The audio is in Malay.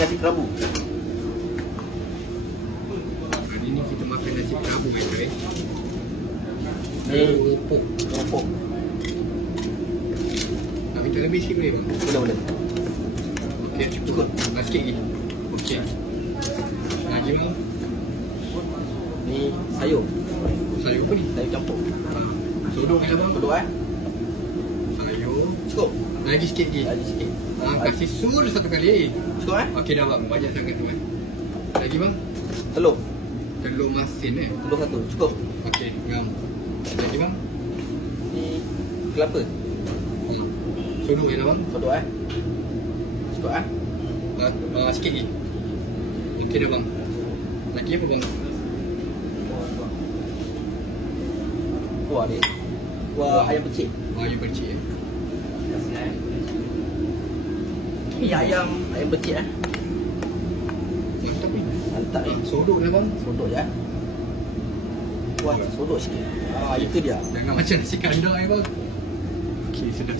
nasi kerabu. Hari ni kita makan nasi kerabu guys. Ni keropok. Nak minta lebih sikit boleh bang? Boleh. Okey, cukup. Sikit lagi. Okey. Lagi bang. Ni sayur. Sayur apa ni? Sayur campur. Sodok je lah bang. Kedua Sayur. Cukup. Lagi sikit lagi. Lagi sikit. Kasih sul satu kali. Cukup Okey dah bang. Banyak sangat tu Lagi bang. Telur. Telur masin Telur satu. Cukup. Okey, ngam. Lagi bang. Ni kelapa. Sodok je lah bang. Sodok Cukup Sikit lagi. Okey dah bang. Lagi apa bang? Kuah ni. Kuah ayam pecik. Ayam pecik Ni ayam pecik Mantap ni. Mantap ni. Sodok lah bang. Sodok je. Kuah sodok sikit. Itu dia. Jangan macam nasi kandar bang. Okey, sedap.